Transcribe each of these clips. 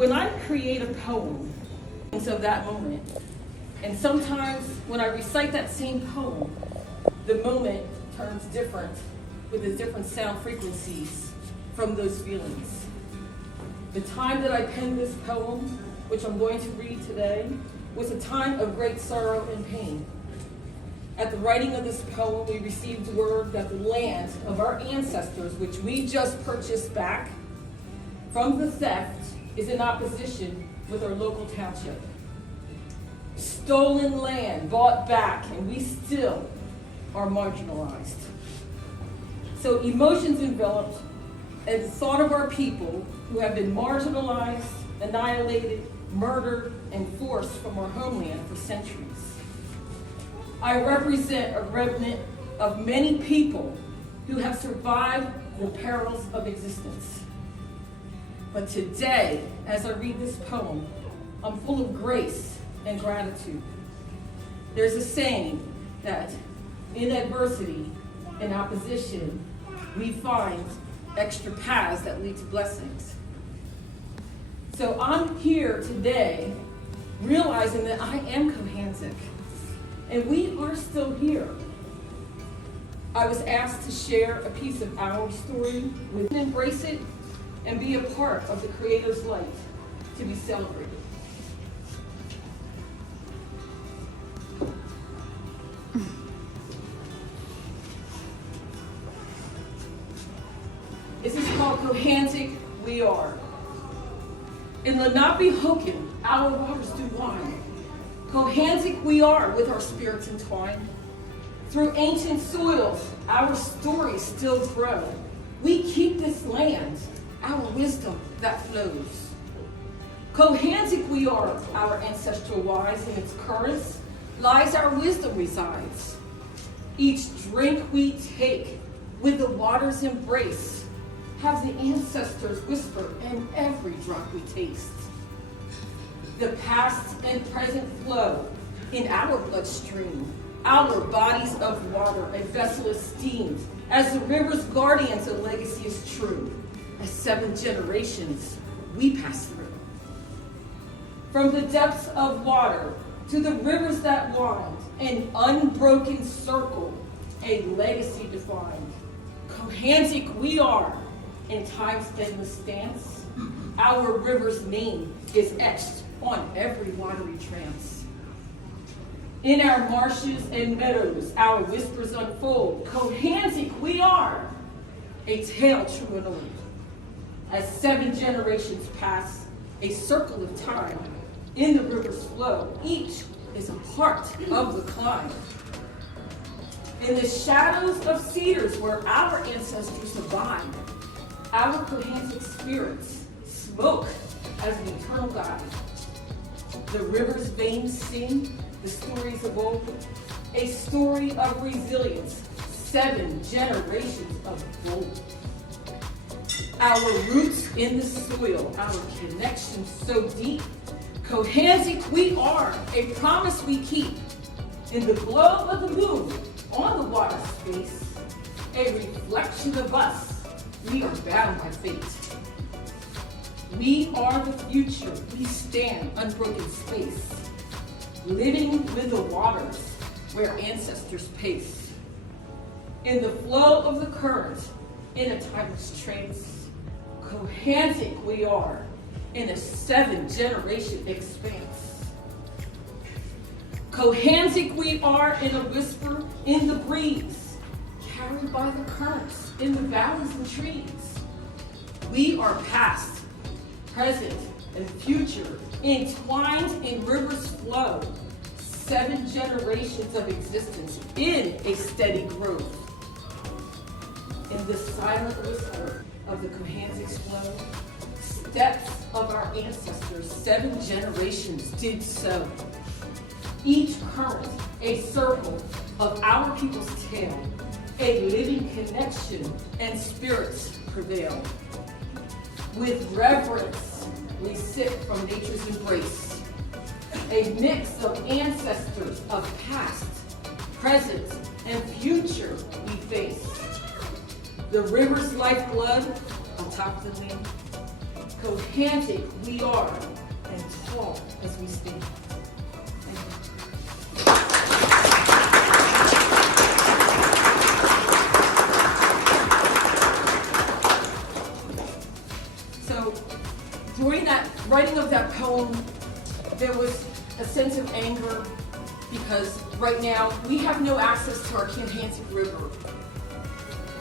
When I create a poem of that moment, and sometimes when I recite that same poem, the moment turns different with the different sound frequencies from those feelings. The time that I penned this poem, which I'm going to read today, was a time of great sorrow and pain. At the writing of this poem, we received word that the land of our ancestors, which we just purchased back from the theft, is in opposition with our local township. Stolen land, bought back, and we still are marginalized. So emotions enveloped and the thought of our people who have been marginalized, annihilated, murdered, and forced from our homeland for centuries. I represent a remnant of many people who have survived the perils of existence. But today, as I read this poem, I'm full of grace and gratitude. There's a saying that in adversity and opposition, we find extra paths that lead to blessings. So I'm here today realizing that I am Cohanzick, and we are still here. I was asked to share a piece of our story with embrace it and be a part of the Creator's light to be celebrated. This is called Cohanzick, We Are. In Lenape Hoken, our waters do wine. Cohanzick we are with our spirits entwined. Through ancient soils, our stories still grow. We keep this land, our wisdom that flows. Cohanzick we are, our ancestral wise, in its currents lies our wisdom resides. Each drink we take with the water's embrace have the ancestors whisper in every drop we taste. The past and present flow in our bloodstream, our bodies of water, a vessel esteemed, as the river's guardians, a legacy is true, as 7 generations we pass through. From the depths of water to the rivers that wind, an unbroken circle, a legacy defined. Cohanzick we are, in time's endless dance, our river's name is etched on every watery trance. In our marshes and meadows, our whispers unfold. Cohanzick we are, a tale true and old. As 7 generations pass, a circle of time, in the river's flow, each is a part of the climb. In the shadows of cedars where our ancestors abide, our Cohanzick spirits smoke as an eternal guide. The river's veins sing the stories of old, a story of resilience, 7 generations of gold. Our roots in the soil, our connection so deep. Cohanzick we are, a promise we keep. In the glow of the moon, on the water space, a reflection of us. We are bound by fate. We are the future. We stand unbroken space, living with the waters where ancestors pace. In the flow of the current, in a timeless trance, Cohanzick we are, in a 7-generation expanse. Cohanzick we are in a whisper in the breeze, carried by the currents in the valleys and trees. We are past, present, and future, entwined in rivers flow, 7 generations of existence in a steady growth. In the silent whisper of the Cohanzick's flow, steps of our ancestors, 7 generations did so. Each current, a circle of our people's tale, a living connection, and spirits prevail. With reverence, we sit from nature's embrace, a mix of ancestors of past, present, and future we face. The river's lifeblood atop the land, Cohanzick, we are, and tall as we stand. Thank you. So, during that writing of that poem, there was a sense of anger because right now we have no access to our Cohanzick River.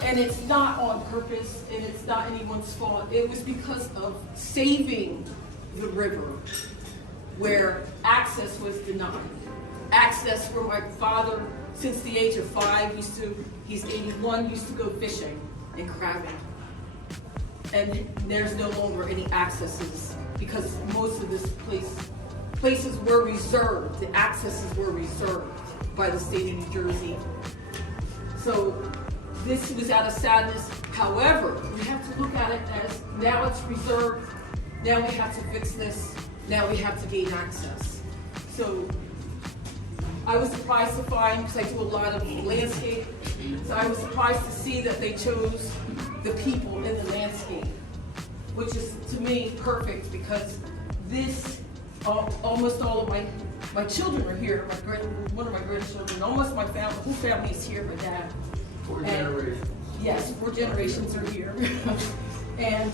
And it's not on purpose, and it's not anyone's fault. It was because of saving the river where access was denied. Access where my father, since the age of 5, he's 81, used to go fishing and crabbing. And there's no longer any accesses because most of this places were reserved. The accesses were reserved by the state of New Jersey. So this was out of sadness. However, we have to look at it as now it's reserved. Now we have to fix this. Now we have to gain access. So I was surprised to find, because I do a lot of landscape, so I was surprised to see that they chose the people in the landscape, which is to me perfect because this, almost all of my children are here. One of my grandchildren, almost my family, the whole family is here, my dad. 4 generations. Yes, 4 generations are here. And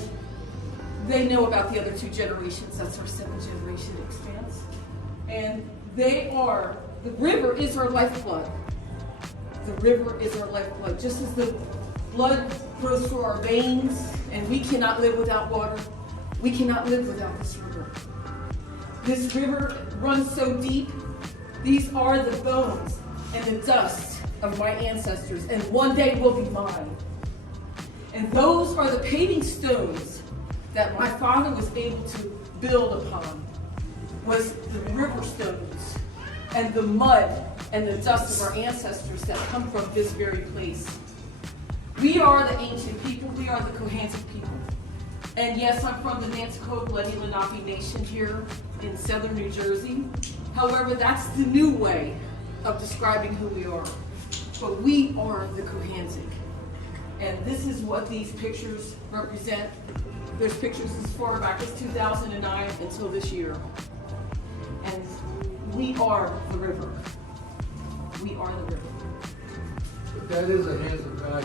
they know about the other 2 generations. That's our 7th generation expanse. And the river is our lifeblood. The river is our lifeblood. Just as the blood flows through our veins and we cannot live without water, we cannot live without this river. This river runs so deep. These are the bones and the dust of my ancestors, and one day will be mine. And those are the paving stones that my father was able to build upon, was the river stones and the mud and the dust of our ancestors that come from this very place. We are the ancient people. We are the Cohanzick people. And yes, I'm from the Nanticoke Lenape Nation here in southern New Jersey. However, that's the new way of describing who we are. But we are the Cohanzick. And this is what these pictures represent. There's pictures as far back as 2009 until this year. And we are the river. We are the river. But that is a handsome guy.